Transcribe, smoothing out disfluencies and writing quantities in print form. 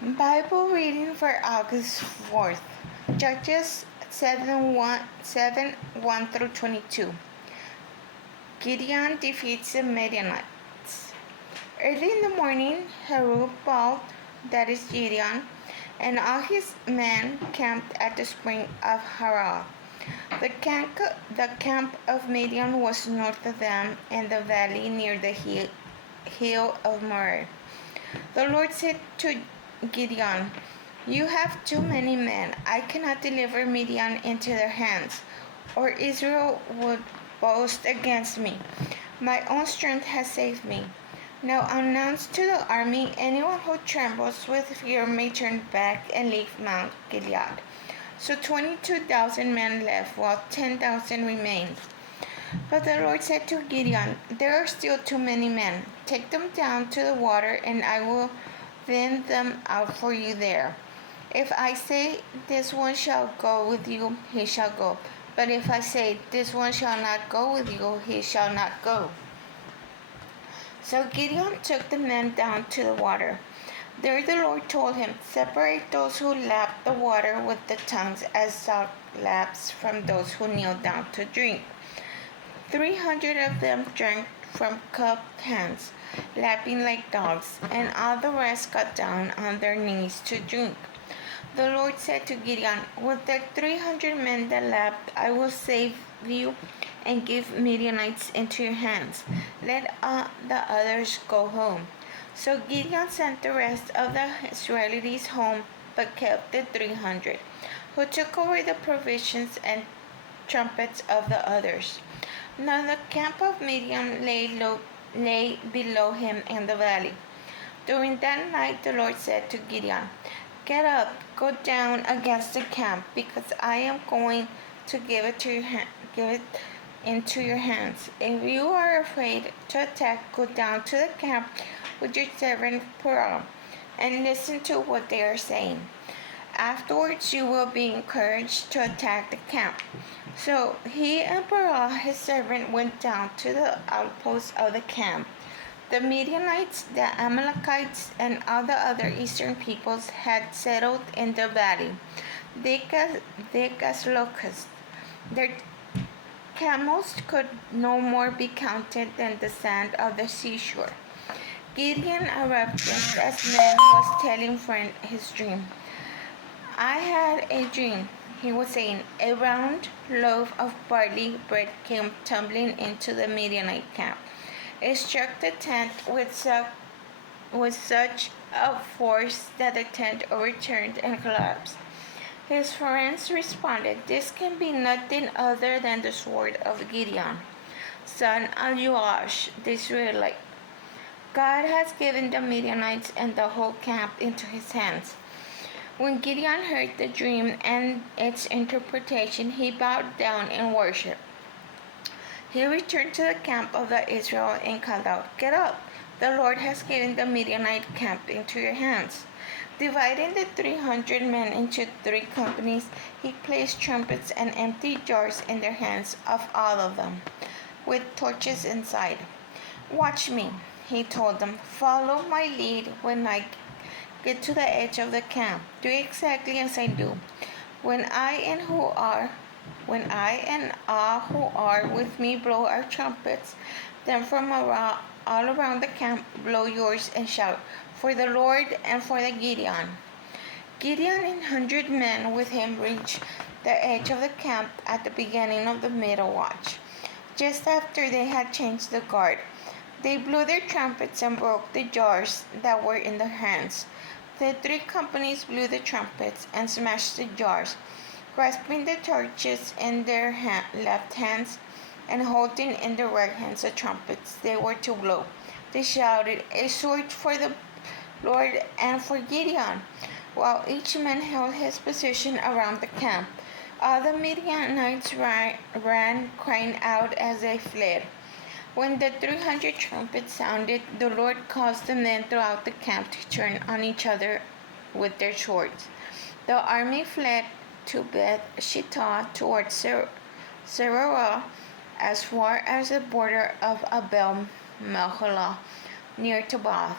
Bible reading for August 4th. Judges 7 1 through 22. Gideon defeats the Midianites. Early in the morning, Jerubbaal, that is Gideon, and all his men camped at the spring of Harah. The camp of Midian was north of them in the valley near the hill of Moreh. The Lord said to Gideon, "You have too many men. I cannot deliver Midian into their hands, or Israel would boast against me. My own strength has saved me. Now announce to the army, anyone who trembles with fear may turn back and leave Mount Gilead." So 22,000 men left, while 10,000 remained. But the Lord said to Gideon, "There are still too many men. Take them down to the water, and I will thin them out for you there. If I say, 'This one shall go with you,' he shall go. But if I say, 'This one shall not go with you,' he shall not go." So Gideon took the men down to the water. There the Lord told him, "Separate those who lap the water with the tongues as salt laps from those who kneel down to drink." 300 of them drank from cupped hands, lapping like dogs, and all the rest got down on their knees to drink. The Lord said to Gideon, "With the 300 men that lapped, I will save you and give Midianites into your hands. Let the others go home." So Gideon sent the rest of the Israelites home, but kept the 300, who took over the provisions and trumpets of the others. Now the camp of Midian lay below him in the valley. During that night the Lord said to Gideon, "Get up, go down against the camp, because I am going to give it into your hands. If you are afraid to attack, go down to the camp with your servant Pharaoh, and listen to what they are saying. Afterwards you will be encouraged to attack the camp." So he and Pharaoh his servant went down to the outposts of the camp. The Midianites, the Amalekites, and all the other eastern peoples had settled in the valley, thick as locusts. Their camels could no more be counted than the sand of the seashore. Gideon arrived just as man was telling friend his dream. "I had a dream," he was saying. "A round loaf of barley bread came tumbling into the Midianite camp. It struck the tent with such a force that the tent overturned and collapsed." His friends responded, "This can be nothing other than the sword of Gideon, son of Joash, the Israelite. God has given the Midianites and the whole camp into his hands." When Gideon heard the dream and its interpretation, he bowed down in worship. He returned to the camp of the Israel and called out, "Get up! The Lord has given the Midianite camp into your hands." Dividing the 300 men into 3 companies, he placed trumpets and empty jars in their hands of all of them, with torches inside. "Watch me," he told them. "Follow my lead when I get to the edge of the camp. Do exactly as I do. When I and all who are with me blow our trumpets, then from all around the camp blow yours and shout, 'For the Lord and for the Gideon.'" Gideon and 100 men with him reached the edge of the camp at the beginning of the middle watch, just after they had changed the guard. They blew their trumpets and broke the jars that were in their hands. The 3 companies blew the trumpets and smashed the jars. Grasping the torches in their left hands and holding in their right hands the trumpets they were to blow, they shouted, "A sword for the Lord and for Gideon," while each man held his position around the camp. All the Midianites ran, crying out as they fled. When the 300 trumpets sounded, the Lord caused the men throughout the camp to turn on each other with their swords. The army fled to Beth Shittah towards Serorah, as far as the border of Abel Meholah, near Tobath.